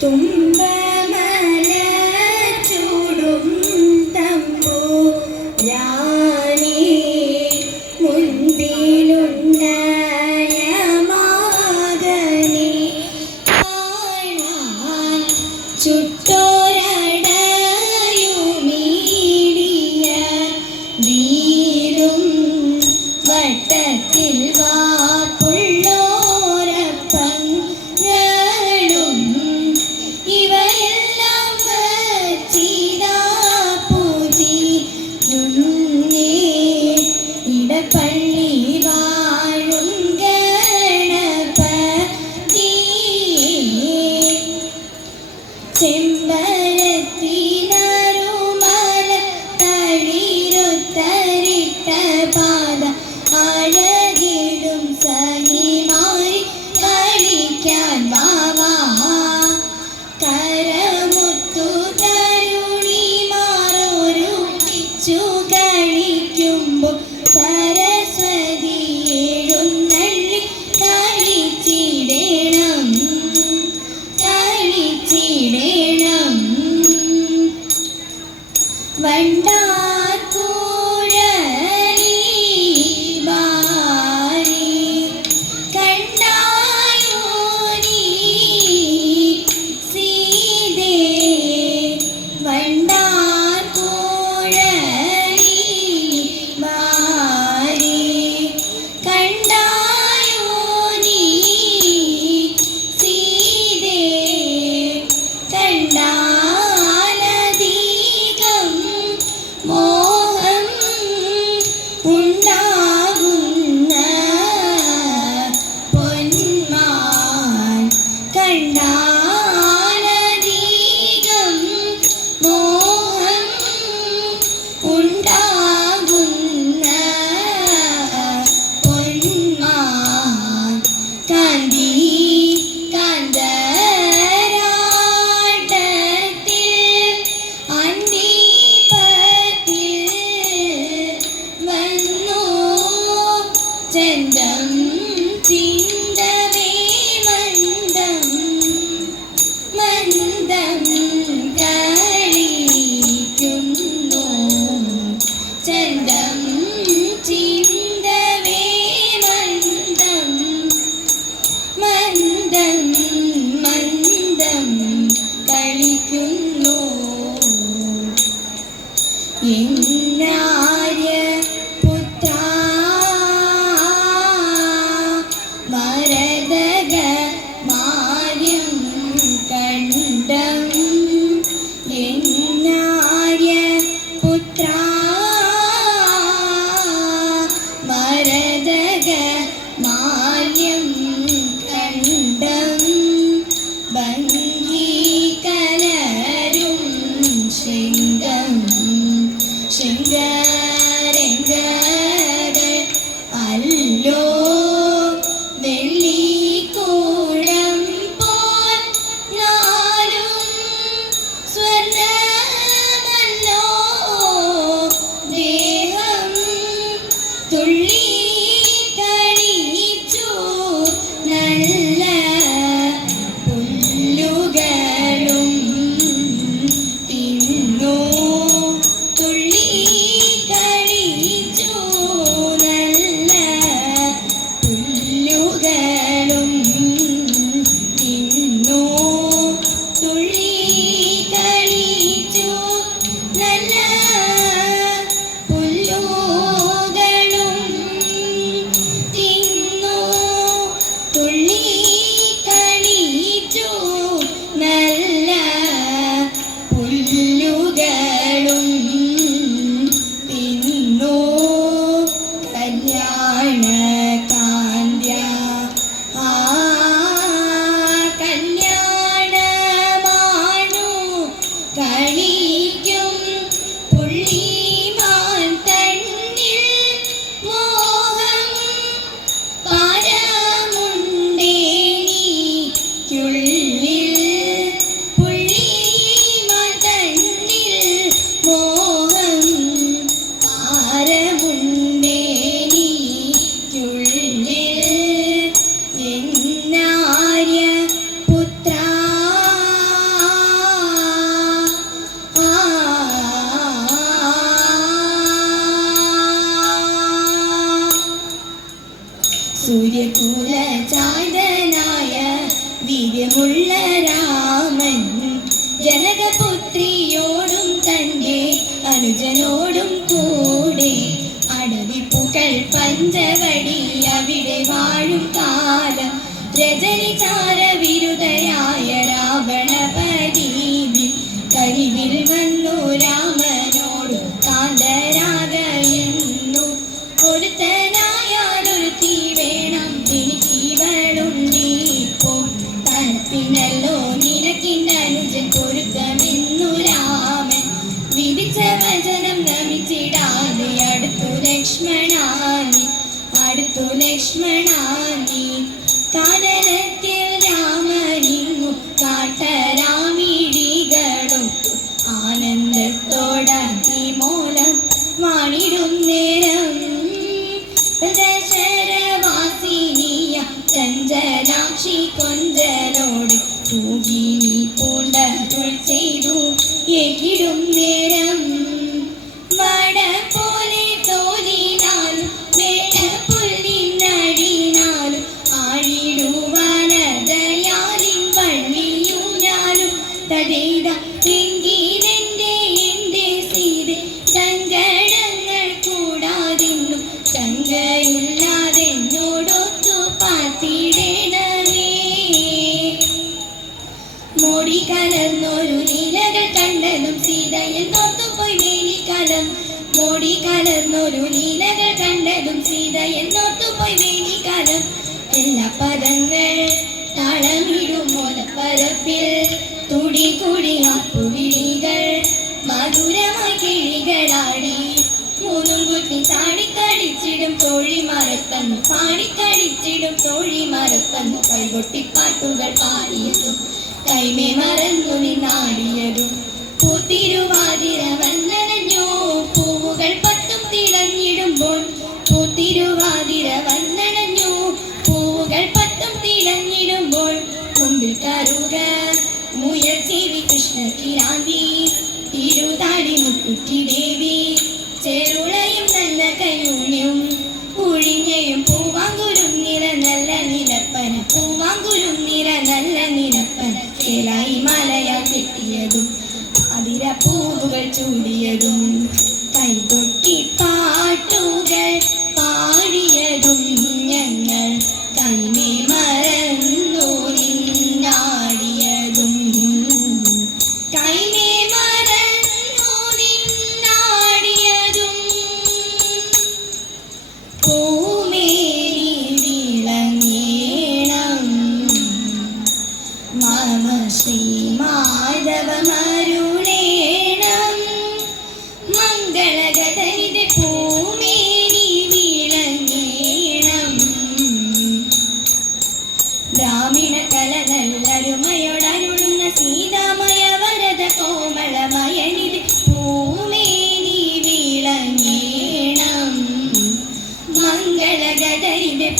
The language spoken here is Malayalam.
തുമ്പമല ചൂടും തമ്പു രാണി മുൻപിലുണ്ടായ മകനെ കാണാൻ ചുട്ടോരടയുമീടിയ വീരും വട്ടത്തിൽ വാർപ്പുള്ളോരപ്പങ്ങളും ഇവരെ കുലചാതനായ വീര്യമുള്ള രാമൻ ജനകപുത്രിയോടും തൻ്റെ അനുജനോടും കൂടെ അടവിപ്പുകൾ പഞ്ചവടി അവിടെ വാഴും കാലം രജനിചാര വിരുദ്ധയായ രാവണപരീതി കരിവിൽ വന്നു രാമനോട് കാന്തരാകയെന്നു ഒരുത്തനായാലൊരുത്തി വേണം എനിക്കിവളുണ്ടീപ്പോൾ തണുപ്പിനല്ലോ നിനക്കിൻ്റെ അനുജൻ പൊരുത്തമെന്നു രാമൻ വിധിച്ച വചനം നമിച്ചിടാതെ അടുത്തു ലക്ഷ്മണാനി കാനനത്തിൽ രാമനിങ്ങു കാട്ടരാമിഴികളും ആനന്ദത്തോടാക്കി മൂലം വാണിടും നേരം ദശരവാസിനിയ ചഞ്ചലാക്ഷി കൊഞ്ചലോട് തൂകിനി പൂണ്ടരുൾ ചെയ്തു ഏകിടും നേരം വട പോലെ തോലിനാലും വേട പുല്ലിനടിനാലും ആഴിടുവാനതയാലിൻ വള്ളിയൂനാലും തടേത എങ്കിലെൻ്റെ സീത സങ്കടങ്ങൾ കൂടാതിന്നും ചങ്കയില്ലാതെന്നോടൊത്തു പാത്തിടണമേ. മോടി കലർന്നൊരു നീലകൾ കണ്ടതും സീതയെന്നോർത്തുപോയി വേലിക്കാലം മോടി കലർന്നൊരു നീലകൾ കണ്ടതും സീതയെന്നോർത്തുപോയി വേലിക്കാലം എല്ലാ പദങ്ങൾ താളമിടും മോലപ്പരപ്പിൽ തുടി കുടിയാപ്പുവിളികൾ മധുരമായി കിളികളാടി മൂന്നും കുത്തി ചാടിക്കടിച്ചിടും തോഴിമാരത്തന്നു പാടിക്കടിച്ചിടും തോഴിമാരത്തന്നു കൈകൊട്ടിപ്പാട്ടുകൾ പാടിയതും കൈമേ മറന്നു നിന്നാടിയതും പൂത്തിരുവാതിര വന്നണഞ്ഞു പൂവുകൾ പത്തും തിളഞ്ഞിടുമ്പോൾ പൂത്തിരുവാതിര വന്നണഞ്ഞു പൂവുകൾ പത്തും തിളഞ്ഞിടുമ്പോൾ മുമ്പിൽ കറുക മുയൽ ചെവി കൃഷ്ണകിരാന്തി തിരുതാടി മുക്കുറ്റി ദേവി ചെറുളയും നല്ല കയ്യൂണ്യും ഉഴിഞ്ഞയും പൂവാങ്കുരും നിറ നല്ല നിലപ്പന പൂവാങ്കുരും നിറ നല്ല നിലപ്പന ചേലായി മലയാൽ കെട്ടിയതും അതിര പൂവുകൾ ചൂടിയതും കൈകൊട്ടി പാട്ടുകൾ പാടിയതും ഞങ്ങൾ കൈമേ മറന്നു നിന്നാടിയതും കൈമേ മറന്നു നിന്നാടിയതും പൂമേരി വിളങ്ങേണം മമ ശ്രീ മാധവമരുളേണം മംഗളഗതനിധി പൂമേരി വിളങ്ങേണം ഗ്രാമീണ കല നല്ലരുമയോടരുളുന്ന സീതാമയ വരദ കോമളമയനിധി പൂമേരി വിളങ്ങേണം മംഗളഗതനിധി